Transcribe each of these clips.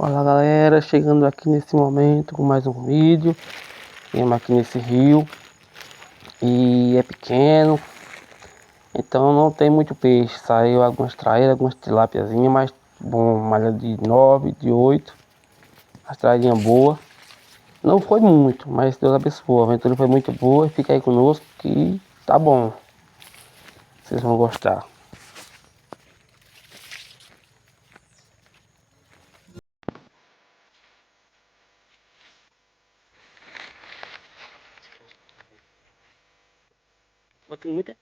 Fala galera, chegando aqui nesse momento com mais um vídeo. Viemos aqui nesse rio e é pequeno, então não tem muito peixe. Saiu algumas traíras, algumas tilápiazinhas, mas bom, malha de 9, de 8, as traírinhas boas. Não foi muito, mas Deus abençoou, a aventura foi muito boa. Fica aí conosco que tá bom, vocês vão gostar. Bota muita.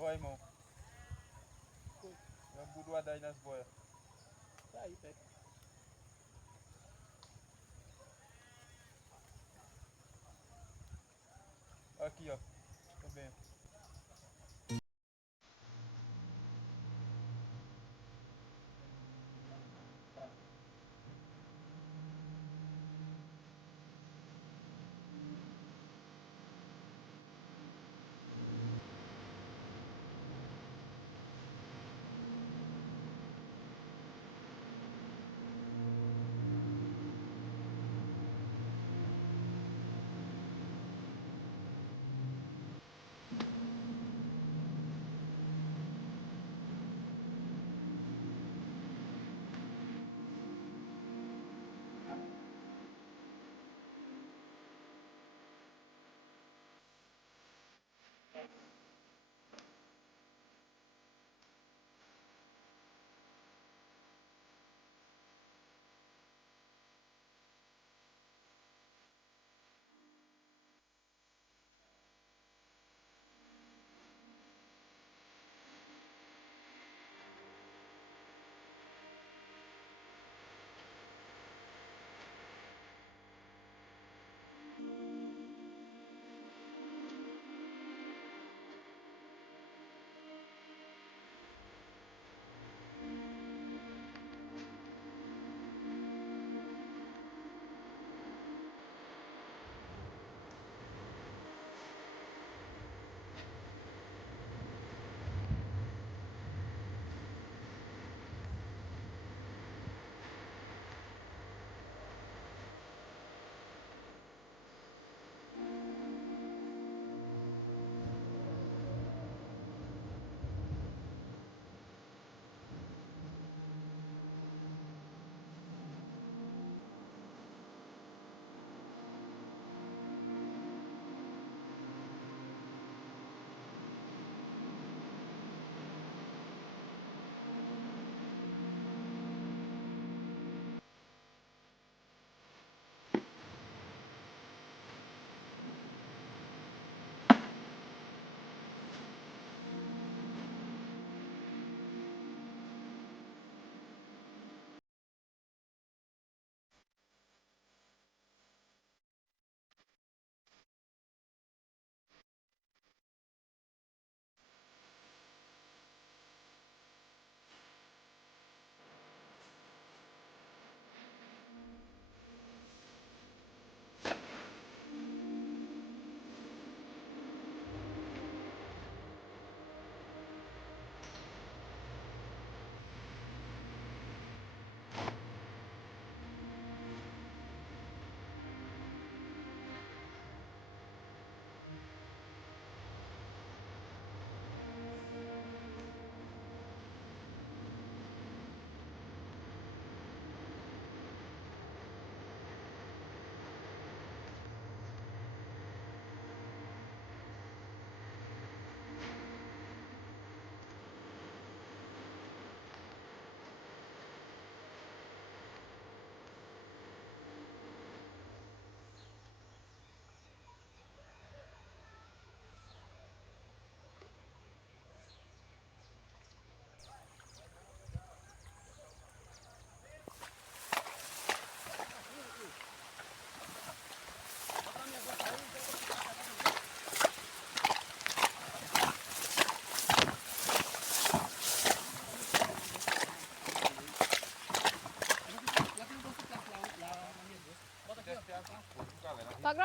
Ó, irmão. Vamos buruada aí nas boias. Tá aí, tá aí. Aqui, ó. Também.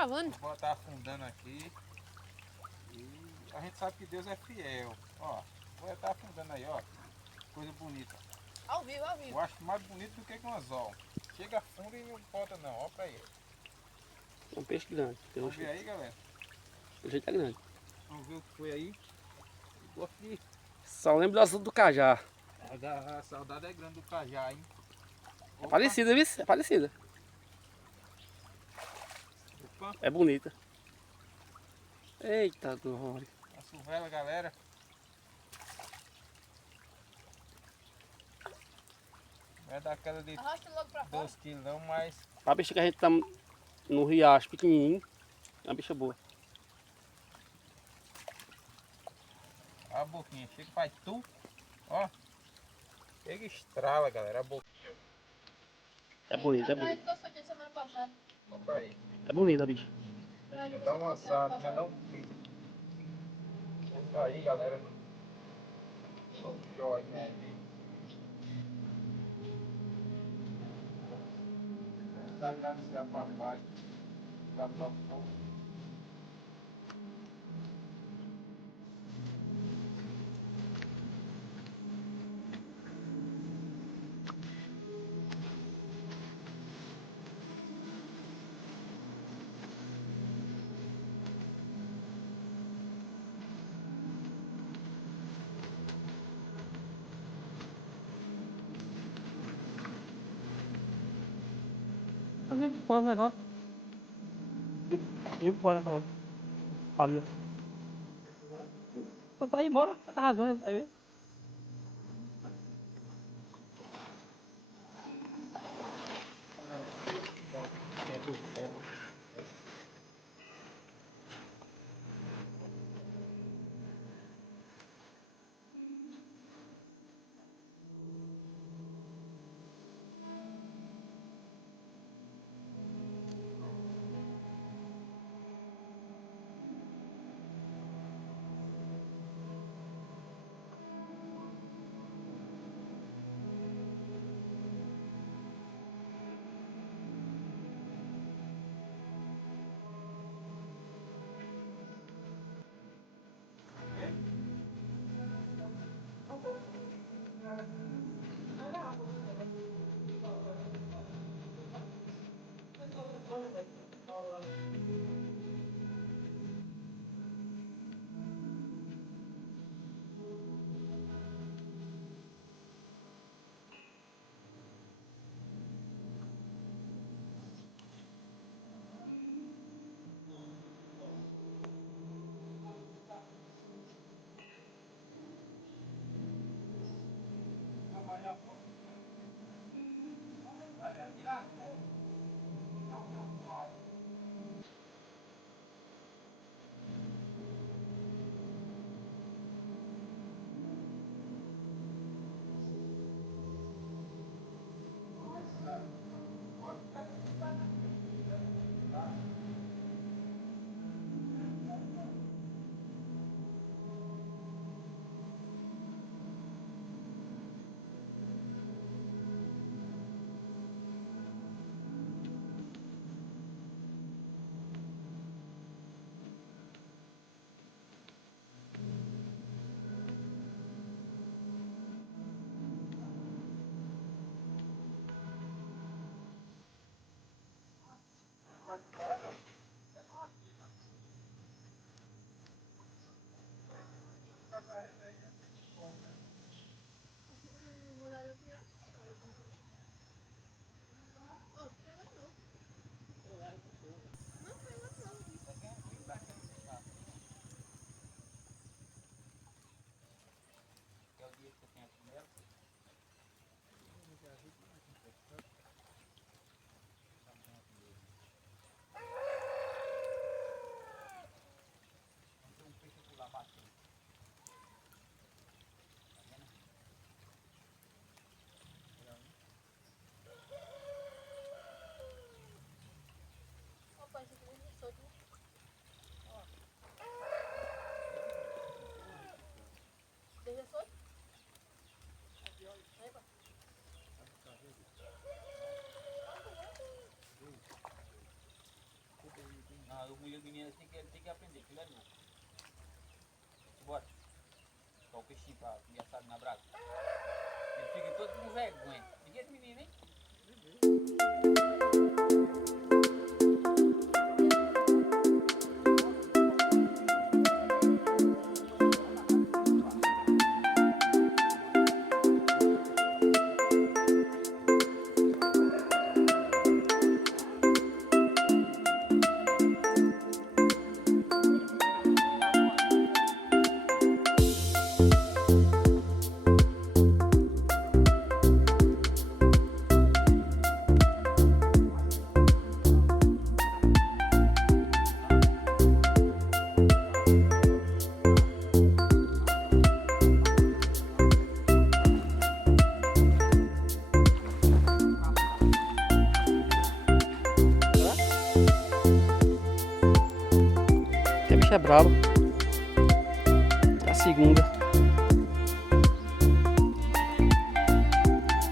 gravando. A boia tá afundando aqui. E a gente sabe que Deus é fiel. Ó, a boia tá afundando aí, ó. Coisa bonita. Ao vivo, ao vivo. Eu acho mais bonito do que com anzol. Chega fundo e não volta não, ó pra ele. É um peixe grande. Vamos ver aí, galera. O jeito é grande. Vamos ver o que foi aí. Eu gosto de... Só lembro do assunto do cajá. A saudade é grande do cajá, hein? É parecida, viu? É parecida. Opa, É bonita. Eita, glória. a suvela, galera. Não é daquela de Arrasta logo pra fora. 2 quilos não, mas A bicha que a gente tá no riacho pequenininho. É uma bicha boa. a boquinha chega, faz tu. Ó. Chega e estrala, galera, a boquinha. É bonita, é bonita. Ó pra aí. É bonita a bicha. Dá uma assada, já dá um pico. Opa aí, galera. Jóia, né? Tá ligado se a parte baixo. Dá pra fora. Põe o negócio. E põe o negócio. Olha. Vai embora, tá rasgando, vai ver. Ah, o menino tem que aprender, que ele é novo. Bora. Só o peixinho pra engraçado na brasa. Ele fica todo com vergonha. Ninguém é esse menino, hein? Que bicho é brabo. A segunda.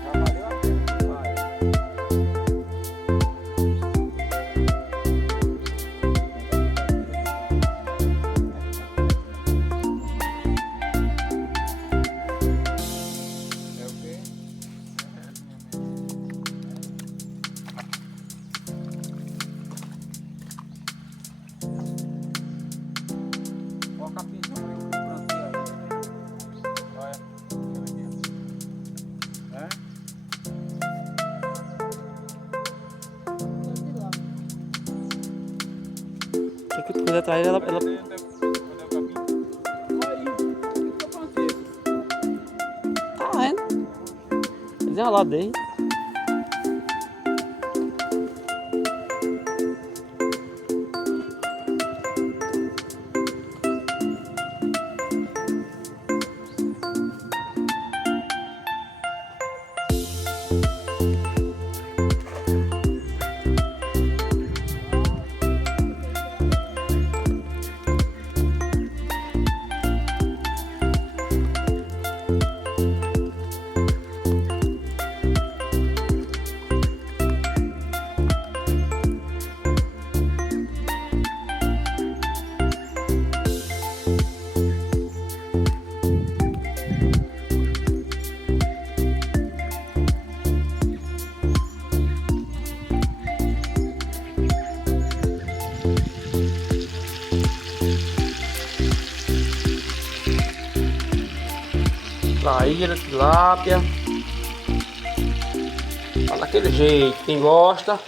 Já valeu a pena, vai. É o quê? Qual capinha foi o franquia ali, né? Olha. É? Se que tu quiser trair ela. Cadê o capim? Aí, o que eu plantei? Tá indo. Desenrolado dele. Traíra, tilápia. Tá daquele jeito. Quem gosta.